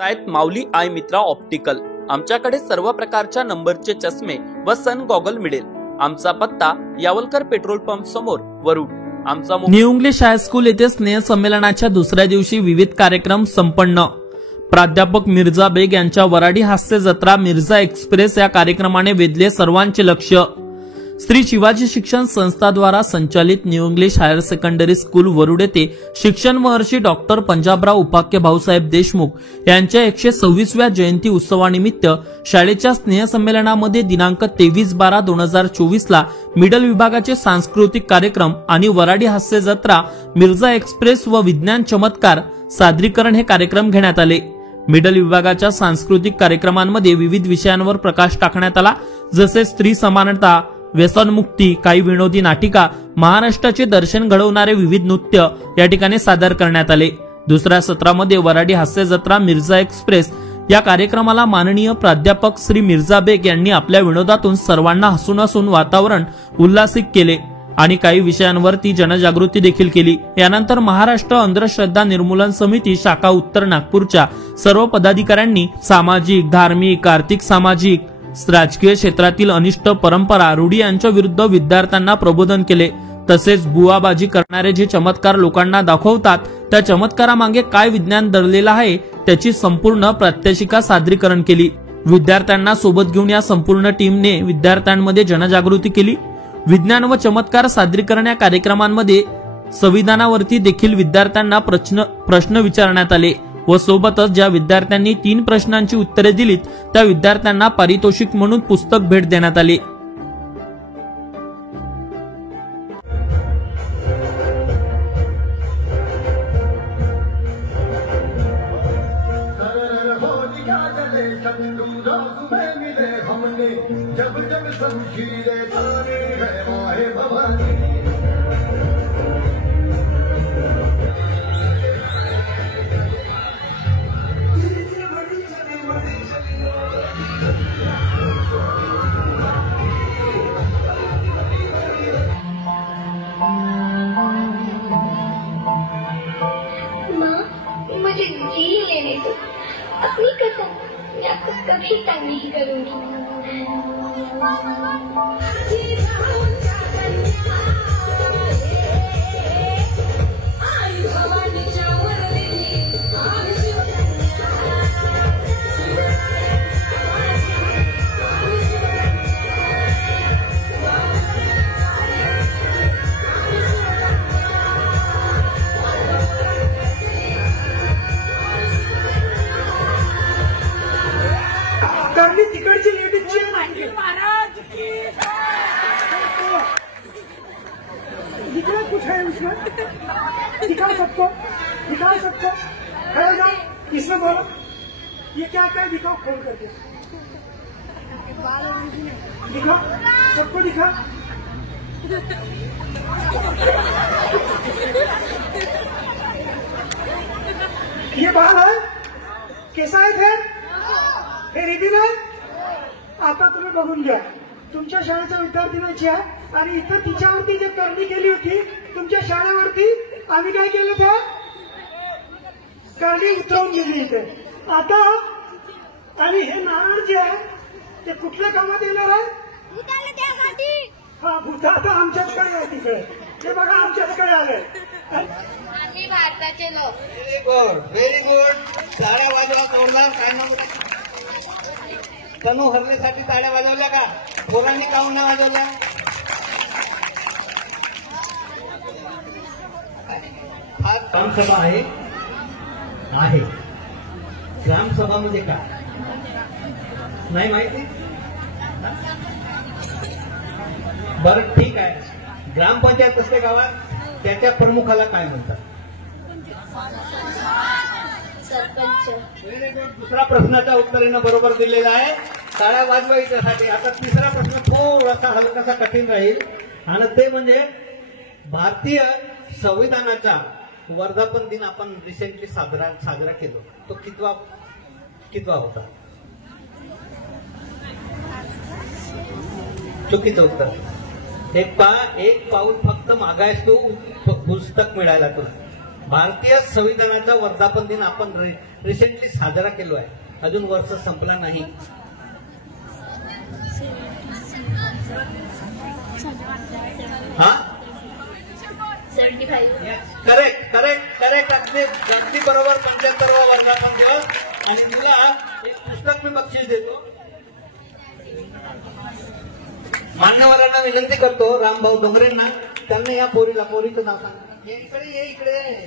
आहेत माऊली आय मित्रा ऑप्टिकल। आमच्याकडे सर्व प्रकारच्या नंबरचे चष्मे व सन गॉगल मिळेल। आमचा पत्ता यावलकर पेट्रोल पंप समोर वरुड। आमचा न्यू इंग्लिश हायस्कूल येथे स्नेह संमेलनाच्या दुसऱ्या दिवशी विविध कार्यक्रम संपन्न। प्राध्यापक मिर्झा बेग यांच्या वराडी हास्य जत्रा मिर्झा एक्सप्रेस या कार्यक्रमाने वेधले सर्वांचे लक्ष। श्री शिवाजी शिक्षण संस्था द्वारा संचालित new English higher secondary school Warud येथे शिक्षण महर्षी डॉक्टर पंजाबराव उपाख्य भाऊसाहेब देशमुख यांच्या 126व्या जयंती उत्सवानिमित्त शाळेच्या स्नेह संमेलनामध्ये दिनांक 23/12/2024 ला मिडल विभागाचे सांस्कृतिक कार्यक्रम आणि वराडी हास्य जत्रा मिर्झा एक्सप्रेस व विज्ञान चमत्कार सादरीकरण हे कार्यक्रम घेण्यात आले। मिडल विभागाच्या सांस्कृतिक कार्यक्रमांमध्ये विविध विषयांवर प्रकाश टाकण्यात आला, जसे स्त्री समानता, व्यसनमुक्ती, काही विनोदी नाटिका, महाराष्ट्राचे दर्शन घडवणारे विविध नृत्य या ठिकाणी सादर करण्यात आले। दुसऱ्या सत्रामध्ये वराडी हास्य जत्रा मिर्झा एक्सप्रेस या कार्यक्रमाला माननीय प्राध्यापक श्री मिर्झा बेग यांनी आपल्या विनोदातून सर्वांना हसून वातावरण उल्हासित केले आणि काही विषयांवरती जनजागृती देखील केली। यानंतर महाराष्ट्र अंधश्रद्धा निर्मूलन समिती शाखा उत्तर नागपूरच्या सर्व पदाधिकाऱ्यांनी सामाजिक, धार्मिक, आर्थिक, सामाजिक, राजकीय क्षेत्रातील अनिष्ट परंपरा, रूढी यांच्या विरुद्ध विद्यार्थ्यांना प्रबोधन केले। तसेच बुवाबाजी करणारे जे चमत्कार लोकांना दाखवतात त्या चमत्कारामागे काय विज्ञान दडलेलं आहे त्याची संपूर्ण प्रात्यक्षिका सादरीकरण केली। विद्यार्थ्यांना सोबत घेऊन या संपूर्ण टीमने विद्यार्थ्यांमध्ये जनजागृती केली। विज्ञान व चमत्कार सादरीकरण या कार्यक्रमांमध्ये संविधानावरती देखील विद्यार्थ्यांना प्रश्न विचारण्यात आले व सोबतच ज्या विद्यार्थ्यांनी 3 प्रश्नांची उत्तरे दिलीत त्या विद्यार्थ्यांना पारितोषिक म्हणून पुस्तक भेट देण्यात आले। मुझे जी लेने दो, अपनी कसम मैं आपको कभी तंग नहीं करूंगी। तिकडची लेडीजची महाराज की दिखा कुछ है उसमें, दिखा सबको, है इसमें बोलो ये क्या क्या दिखाओ, खोल करके दिखा, सबको दिखा। ये बाल है कैसा है हे रिबिन आहे। आता तुम्ही बघून घ्या, तुमच्या शाळेच्या विद्यार्थिनीची आहे आणि इथं तिच्यावरती जे करणी केली होती तुमच्या शाळेवरती आम्ही काय केलं, त्या करणी उतरवून गेली इथे। आता आणि हे नारळ जे आहे ते कुठल्या कामात येणार आहे, हा भूता आता आमच्याचकडे आहे तिकडे, हे बघा आमच्याचकडे आले आम्ही भारताचे लोक। व्हेरी गुड, टाळ्या वाजवा जोरदार। काय नाव तनू हरलेसाठी टाळ्या वाजवल्या का, पोरांनी काऊन नाही वाजवल्या? हा ग्रामसभा आहे ग्रामसभा म्हणजे काय नाही माहिती? बरं ठीक आहे, ग्रामपंचायत असते गावात, त्याच्या प्रमुखाला काय म्हणतात? व्हेरी गुड, दुसरा प्रश्नाच्या उत्तरेनं बरोबर दिलेला आहे, टाळ्या वाजवा याच्यासाठी। आता तिसरा प्रश्न थोडासा हलकासा कठीण राहील आणि ते म्हणजे भारतीय संविधानाचा वर्धापन दिन आपण रिसेंटली साजरा केलो, तो कितवा होता? चुकीचं उत्तर। एक पाऊल फक्त मागायस तू पुस्तक मिळायला तुला। भारतीय संविधानाचा वर्धापन दिन आपण रिसेंटली साजरा केलो आहे. अजून वर्ष संपला नाही. हा 75. करेक्ट अगदी बरोबर. 75वा वर्धापन दिवस. आणि तुला एक पुस्तक मी बक्षीस देतो. मान्यवरांना विनंती करतो, रामभाऊ डोंगरेंना, त्यांना या पोरीचं नाव सांगा. इकडे ये.